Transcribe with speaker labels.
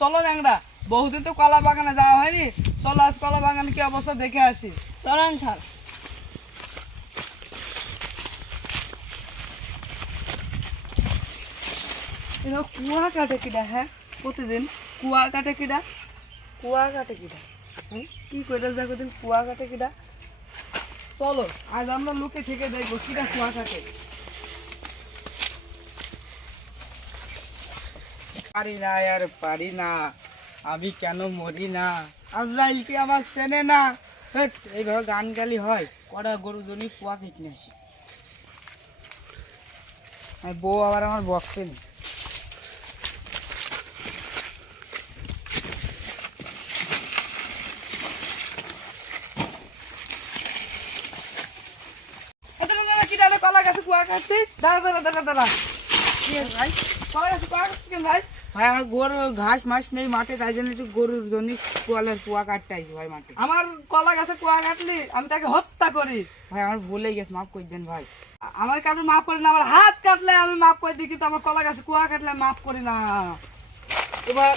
Speaker 1: চলো ন্যাংরা, বহুদিন তো কলা বাগানে যাওয়া হয়নি, চলো আজ কলা বাগানে কি অবস্থা দেখে আসি।
Speaker 2: চলেন, ছাড়।
Speaker 1: এটা কুয়া কাটে কিনা হ্যাঁ? প্রতিদিন কুয়া কাটে কিনা কুয়া কাটে হুম? কি করে দিন কুয়া কাটে কিনা চলো, আজ আমরা লোকে থেকে দেখব কিনা কুয়া কাটে। পারি না আর পারি না। আমি কেন মরি না? আজরাইল কি আমার চেনে না। এইভাবে গান গালি হয় কটা গরু জনি কুয়া কেটে আসি। বউ আবার আমার বক্সে নেই? দাঁড়া, দাঁড়া, দাঁড়া, দাঁড়া। ভাই? ভাই? ভাই আমার গরু ঘাস মাস নেই, মাঠে তাই জন্য একটু গরুর জন্য কোয়ালের কুয়া কাটতে আইছি ভাই মাঠে আমার কলা গাছে কুয়া কাটলি আমি তাকে হত্যা করি ভাই আমার ভুলে গেছে মাফ করে দেন ভাই আমার কাটলে মাফ করি না, আমার হাত কাটলে আমি মাফ করে দিই কিন্তু আমার কলা গাছে কুয়া কাটলে মাফ করি না এবার